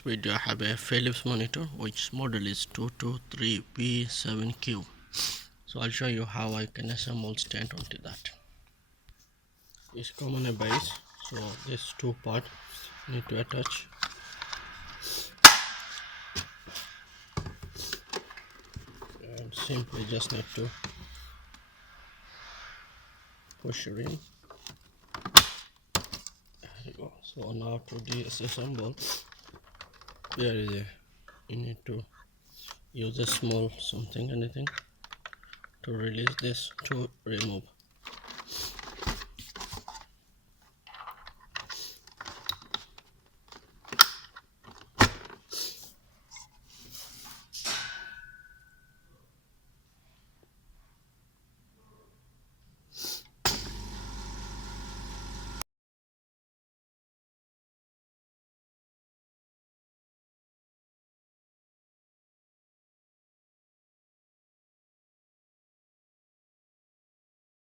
this video I have a Philips monitor which model is 223V7Q. So I'll show you how I can assemble stand onto that. It's come on a base, so this two part need to attach. And simply just need to push it in. There you go. So now to disassemble, there is a, you need to use a small something, anything to release this to remove